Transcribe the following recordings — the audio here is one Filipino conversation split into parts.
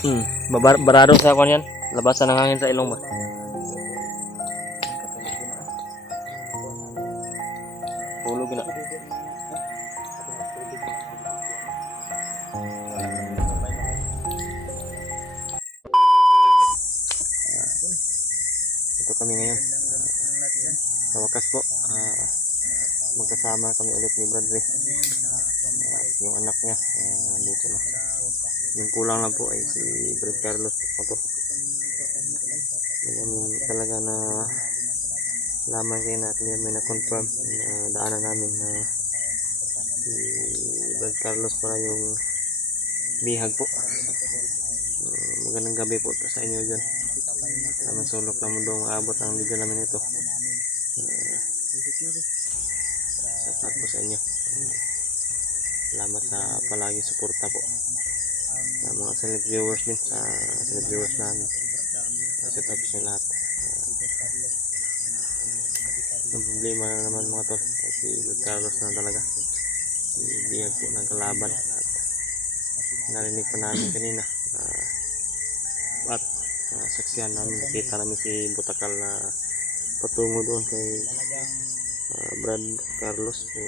Barado sa kwan yan. Labasan ng hangin sa ilong ba? Hulog na. Ito kami ngayon. Sa wakas po, magkasama kami ulit ni Bradley. Yung anak niya, dito na. Yung kulang lang po ay si Brad Carlos. Ito. Yan talaga na laman kayo na may na-confirm na daanan namin na si Brad Carlos para yung bihag po. Magandang gabi po sa inyo dyan. Tamang sulok na mundo maabot ang video namin ito. Sapat po sa inyo. Salamat sa palagi suporta po sa mga select viewers din, sa select viewers namin, sa tapos nyo lahat. Ang problema na naman mga tol ay si Brad Carlos na talaga, si bihag po ng kalaban. At narinig pa namin kanina at saksihan namin, nakita namin si Butakal na patungo doon kay Brad Carlos. So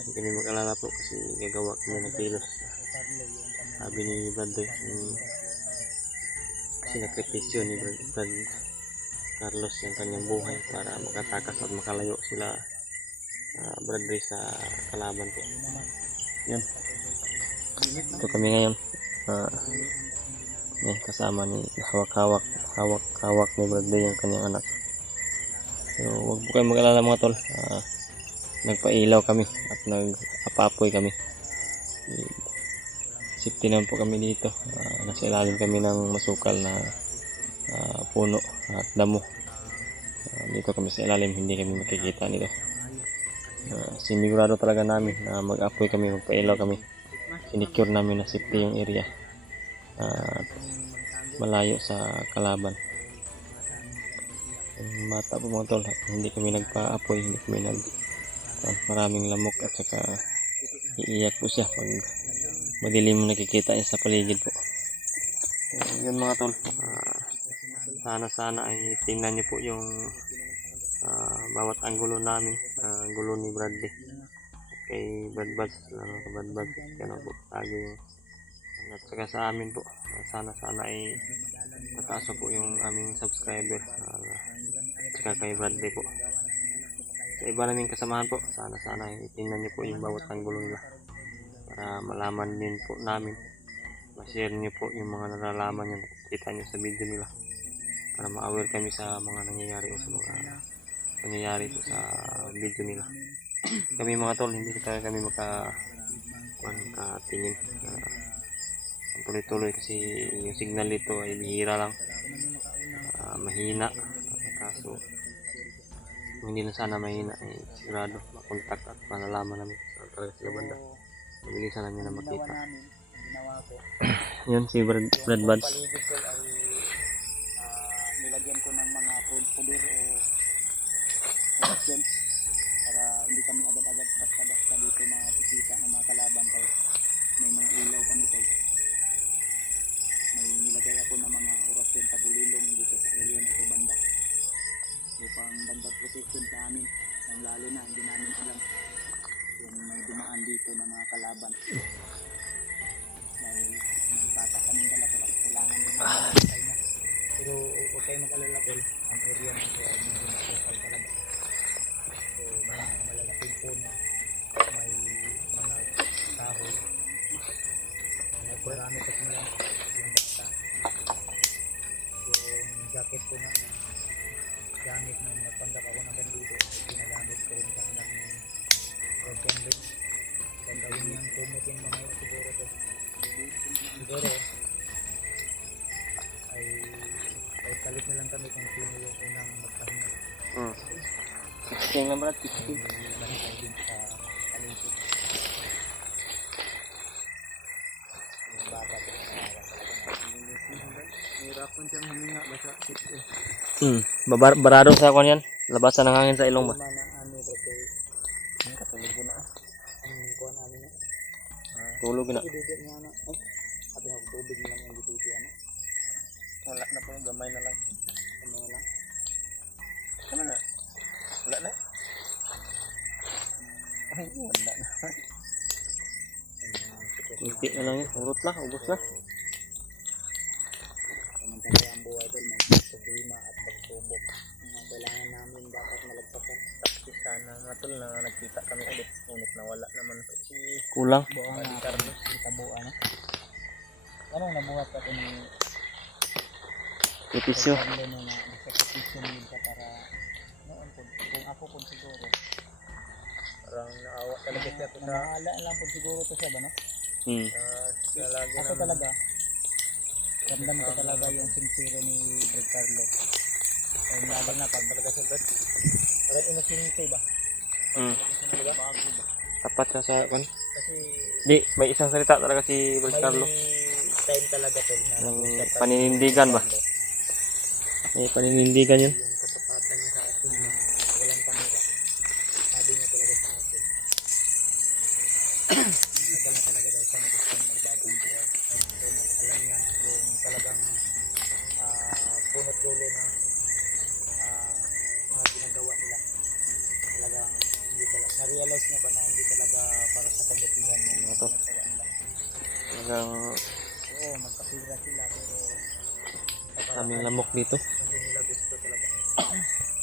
hindi kami mag-alala po kasi gagawa kami ng kilos. Sabi ni Brad sinakripisyo ni Brad Carlos yung kanyang buhay para makatakas at makalayo sila Bradley sa kalaban po. Yan, ito kami ngayon. Kasama ni hawak ni Bradley yung kanyang anak. So huwag po kayo mag-alala mga tol, nagpailaw kami at nag-apapoy kami. Safety naman po kami dito. Nasa ilalim kami ng masukal na puno at damo. Dito kami sa ilalim, hindi kami makikita nito. Sinigurado talaga namin na mag-apoy kami, magpailaw kami. Sinicure namin na safety yung area at malayo sa kalaban. Mata po mga tol, hindi kami nagpa-apoy, hindi kami maraming lamok at saka iiyak po siya pag madilim nakikita niya sa paligid po. Yun mga tol, sana ay tingnan niyo po yung bawat anggulo namin, anggulo ni Bradley kay Brad Buds, kaya po lagi yung at saka sa amin po. Sana ay mataas po yung aming subscriber at saka kay Bradley po. Sa iba naming kasamahan po, sana ay tingnan niyo po yung bawat anggulo nila para malaman din po namin, ma-share niyo po yung mga nalalaman nyo, nakikita nyo sa video nila para ma-aware kami sa mga nangyayari o sa mga nangyayari po sa video nila. Kami mga tol, hindi talaga kami makatingin tuloy-tuloy kasi yung signal dito ay bihira lang, mahina. Kaso hindi na sana mahina, ay sigurado makontak at malalaman namin talaga sila banda. Mabilisan namin na makita. Yun si Brad Buds. Nilagyan ko ng mga puder o agents para hindi kami agad-agad basta-basta dito makikita ng mga kalaban kahit may mga ilaw kami tayo. May nilagay ako ng mga orasyon tabulilong dito sa area na ito banda upang banda protection sa amin. Ang lalo na hindi namin alam kung may dumaan dito ng mga kalaban dahil nagtata kaming dala ko lang kailangan din namin tayo na. Pero huwag kayo mag-alala po, ang area na ito ay medyo masukal talaga. So may mga malalaking puno, may mga kahoy, marami kasi lang yung basta. Yung jacket ko nga na gamit nung nagpanggap ako ng bandido, ginagamit ko rin sa anak ng broken ribs. Gagawin niyang tumot yung mga siguro to. Siguro ay kalit na lang kami kung sino yung unang magpahinga. Tingnan lang Brad, Bantay din sa paligid. Yung bata ko sa hirapan siyang huminga basta barado sa kwan yan. Labasan ng hangin sa ilong ba? Katulog ko na ang kuha namin na Tulog na. sabi na tubig na lang yung dito gamay na lang. Gamay na lang. Ano na? Wala na? Ay, wala na. Kunti na lang yun. Urot na, ubos na. Samantala ang buhay tol, may problema at pagsubok. Ang kailangan namin dapat malagpasan. Kasi sana nga tol na nagkita kami ulit. Ngunit nawala naman po si Kulang. Buddy Carlos. Itabuan na. Anong nabuhat ka ito ni Episyo. Carlo na nagsacrifice din ka para noon po, kung ako po siguro. Parang naawa talaga siya ito sa... Namahala lang po siguro ito siya ba, no? Ako talaga, ramdam ko talaga yung sincere ni Brad Carlo. Kaya lalo na pag talaga siya Brad. Parang inosente ba? Bago ba? Tapat siya sa kan. Kasi Di, may isang salita talaga si Brad Carlo. time talaga to na Ng nag-usap kami paninindigan ni ba? Carlo. May paninindigan yun. Yung katapatan niya sa akin na walang kamera. Sabi niya talaga sa akin. Tagal na talaga daw siya na gusto magbagong buhay. So, alam niya yung talagang punot dulo ng mga ginagawa nila. Talagang hindi talaga, na-realize niya ba na hindi talaga para sa kabutihan yung Ano mga to? ginagawa nila. Talagang Oo, magkapira sila pero aming lamok dito. hindi nila gusto talaga.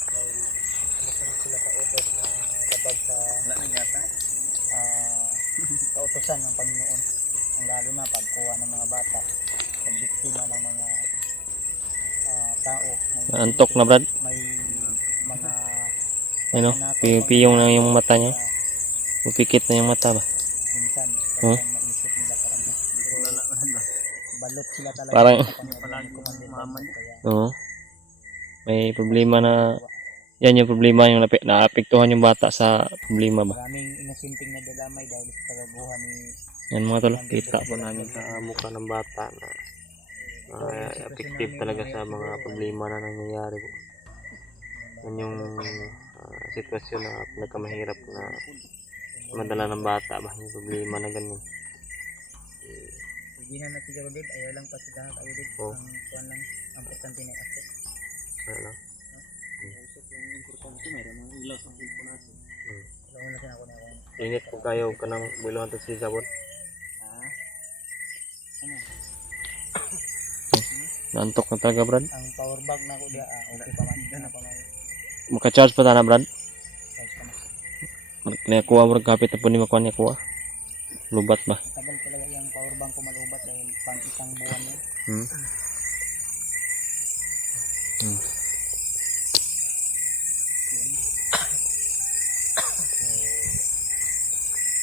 Dahil sumusunod sila sa utos na labag sa kautosan ng Panginoon. Ang lalo na pagkuha ng mga bata, pagbiktima ng mga tao. Antok na Brad. May mga Ano? Piyong na yung mata niya. Pupikit na yung mata ba? minsan Huh? talagang maisip nila parang pero balot sila talaga Parang- sa Panginoon. Mama niya. Kaya Oo. May problema na yan yung problema yung naapektuhan yung bata sa problema ba. maraming inosinteng na dadamay dahil sa kagaguhan ni Yan mga tol, kita po namin sa mukha ng bata na effective talaga sa mga problema na nangyayari po. Yan yung sitwasyon na nagkamahirap na madala ng bata ba yung problema na ganyan. hindi na siguro din, ayaw lang pa sila kayo din. Oo. Ang kuwan lang, ang importante na asset. Ano? Asset yung importante, meron ng ilaw sa pulpo natin. Alam mo na siya ako na ako. Init po kayo ka ng buluhan to si Sabon. Ano? Nantok na talaga Brad. Ang power bank na ko diya, okay pa man. Ano pa man. Maka-charge pa na Brad. Charge pa na. Kaya kuha mo kapit na po ni makuha niya kuha. Lubat ba? Tagal talaga yung power bank ko malubat dahil pang isang buwan yun. Hmm.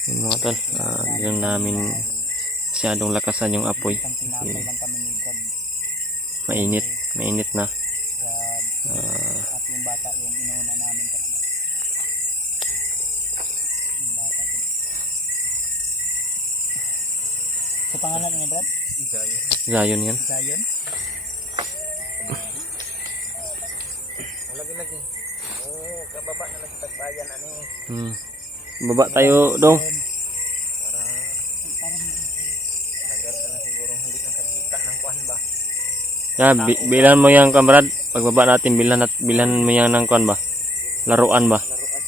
Yun mga tol, hindi lang namin masyadong lakasan yung apoy. Isang tinapay lang kami ni Brad. Mainit na. Brad at yung bata yung inuuna namin talaga. Yung bata talaga. Sa pangalan niya Brad? Zayon yan. Zion? Lagi-lagi. Oo, kababa na lang sa tagbayan ano eh. Baba tayo dong. Parang tagal ka na siguro hindi nakakita ng kuhan ba? Yeah, bilan mo yan kamrad. Pagbaba natin bilan mo yan ng kuan ba? Laruan ba? Laruan.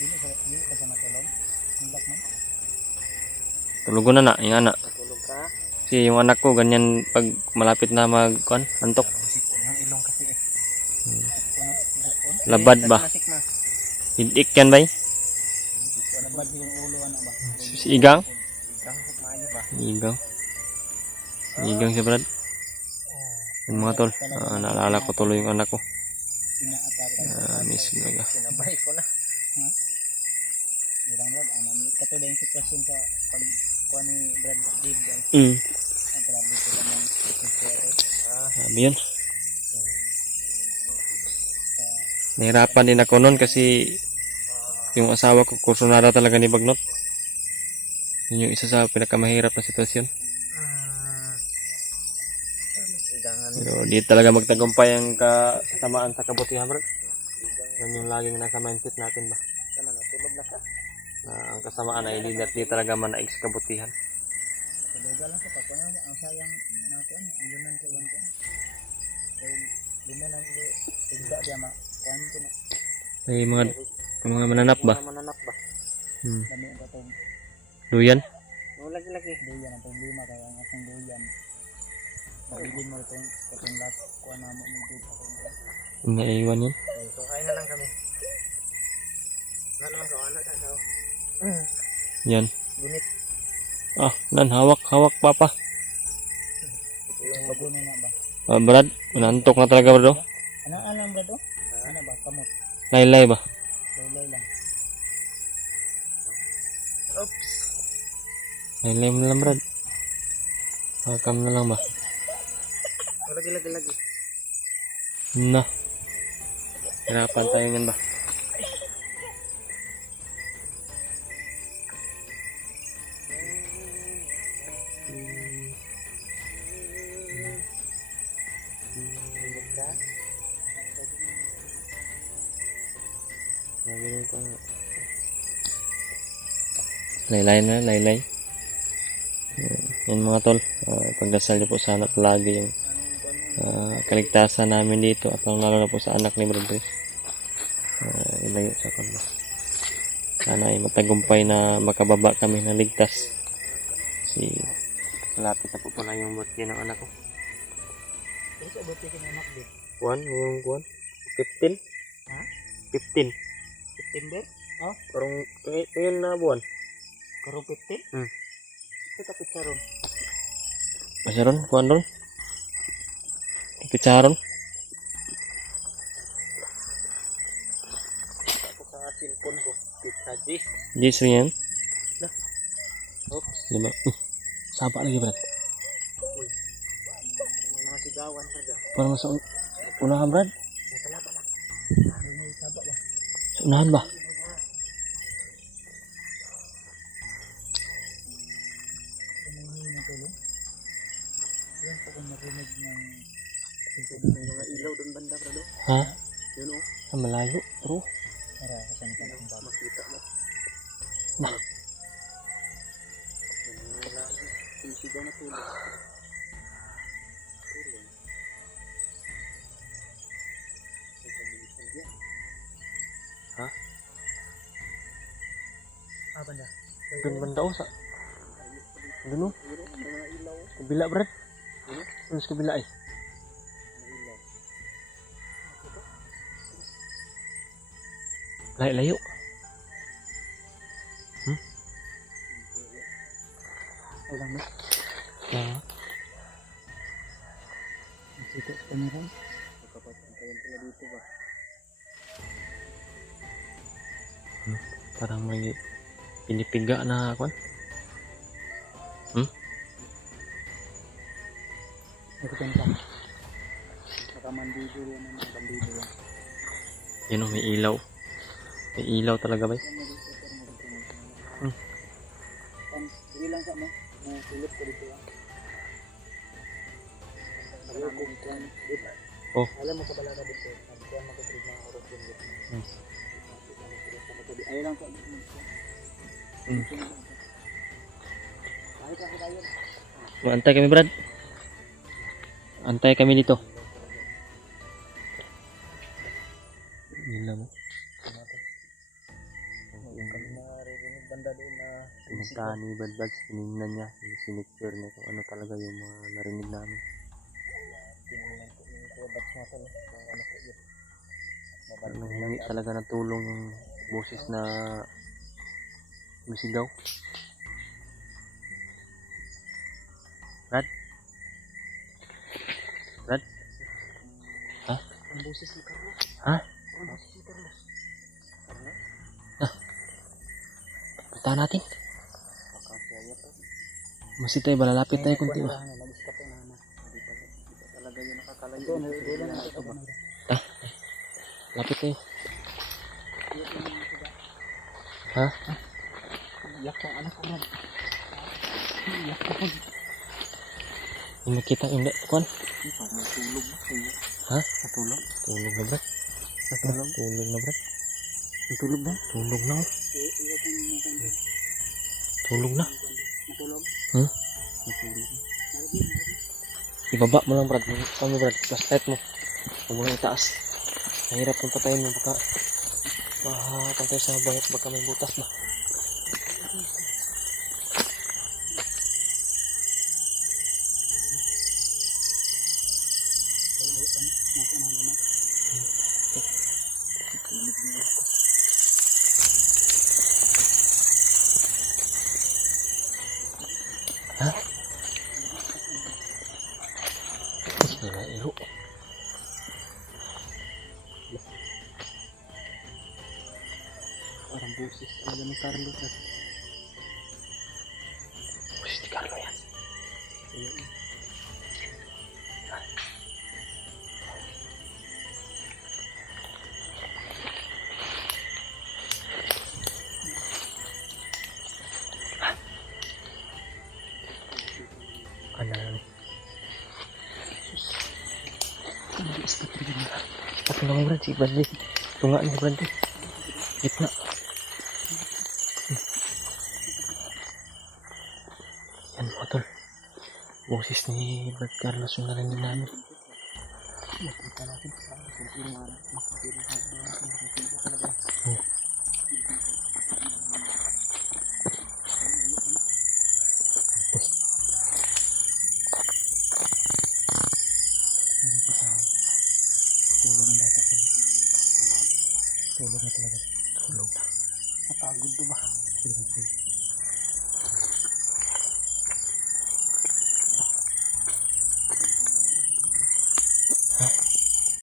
Dili ka sa matulog? Hilak mo? Tulugon na yung anak. Matulog ka? Kasi yung anak ko ganyan pag malapit na mag kuan, antok. Sipon ng ilong kasi eh. Labad ba? Hidik yan ba? Labad yung ulo ano ba? Igang? Igang maayo ba? Igang siya brad. Yung mga tol, naalala ko tuloy yung anak ko. Miss talaga. Sinabay ko na. Ha? Dirang Brad, katulad yung sitwasyon sa pag kuha ni Brad Dave guys. Grabe ko lang yung sitwasyon. Sabi yun. Nahirapan din ako noon kasi yung asawa ko kursunada talaga ni Bagnot. Yun yung isa sa pinakamahirap na sitwasyon. Pero di talaga magtagumpay ang kasamaan sa kabutihan bro. Yan yung laging nasa mindset natin ba. Tulog na ka. Na ang kasamaan ay di talaga manaig sa kabutihan. Tulugan lang sa pagkuhan. Ang sayang na kuhan. Ang yunan sa iyong kuhan. Kaya Di mo nang igda dia ma. Kuan ko na. May mga mananap ba? Mga mananap ba? Hmm. Dami ang katong Duyan? lagi duyan ang problema kaya ang atong duyan. Mabilin mo itong last kuan na mo ni dito. Naiwan yun. So kain na lang kami. Naman ka ana ta daw. Yan. Gunit. Ah, nan hawak papa. Yung bago na ba? Brad, nantok na talaga bro. Ano alam ba to? Ano ba kamot? Laylay ba? Laylay lang. Oops. Laylay mo na lang Brad. Hakam na lang ba? Lagi. Na. Hirapan tayo yan ba? Laylay. Yan mga tol, pagdasal niyo po sana palagi yung kaligtasan namin dito at lalo na po sa anak ni Brother Chris. Ilayo sa kanila. Sana ay matagumpay na makababa kami na ligtas. Malapit na po pala yung birthday ng anak ko. Pero sa birthday ka na anak din. Yung 15? Ha? 15. September? Oh, Parang ngayon na buwan. karong 15? Hmm. Ito pizza ron. Masaron? Kuhan ron? Picharon? Ako sa cellphone ko. Pizza G. Yes, yan. Oops. Diba? Sapa lagi Brad. May mga sigawan pa dyan. Parang sa unahan Brad? Nakalaba lang. May saba ba? Sa unahan ba? May ng tulong. Yan po kung marinig ng may mga ilaw doon banda bro. Ha? Yun o. Malayo bro. Para kasan ka lang ba? Makita mo. Nah. Yung sigaw na tulong. Ha? Ah, banda. Doon banda o sa... Doon o? Mga ilaw. Kabila Brad. Doon sa kabila eh. Mga ilaw. Layo. Ay lang na. Yeah. Nakita sa kameran. Magkapagpantayan pala dito ba? Parang may pinipiga na kwan. Nakita ka. Nakamandido yan ang bandido yan. Yan o, may ilaw. May ilaw talaga ba? Sige lang sa mo. Silip ko dito yan. Oh. Alam mo sa balaga dito. Kaya makatrid mga oras din dito. Ayaw lang sa kahit ako tayo. Antay kami Brad. Antay kami dito. Ilaw mo. Yung kami naririnig banda doon na Pinuntahan ni Bad Bugs, tinignan niya, sinicture niya kung ano talaga yung mga narinig namin. tinignan ko yung kuwabat sa akin. Kung ano ko yun. Nanghingi talaga ng tulong yung boses na bisigaw. Brad? Ha? Ang boses ni Carlos. Ha? Ang boses ni Carlos. Carlos? Puntahan natin. Pakasaya pa. Mas ito ay balalapit tayo kunti ba? Nag-stop na naman. Hindi pa talaga yun nakakalayo. Ito na ito ba? Lapit tayo. Ha? Iyak ka anak ko Brad. Iyak ka po. Yung nakita yung kwan? Parang natulog ba kayo? Ha? Natulog? Tulog na Brad. Natulog? Tulog na Brad. Natulog ba? Tulog na oh. Iyak ka naman. Tulog na. Natulog? Hmm? Natulog. Ibaba mo lang Brad. Kami Brad. Plus tight mo. Huwag mo lang itaas. Mahirap kung patayin mo. Baka mahatang tayo sa bayat. Baka may butas ba. Ha? Wala ilo. Parang busis. Alam ni Carlos at Boses ni Carlo yan. Ano? Apa namanya Brad? Si Bradley. Tunga nih Bradley. Gitna. Yan po tol. Boses ni Brad Carlos yung narinig namin. makita natin sa makapirang talaga. Tulog ng bata ko. Tulog na talaga. Tulog na. Napagod to ba?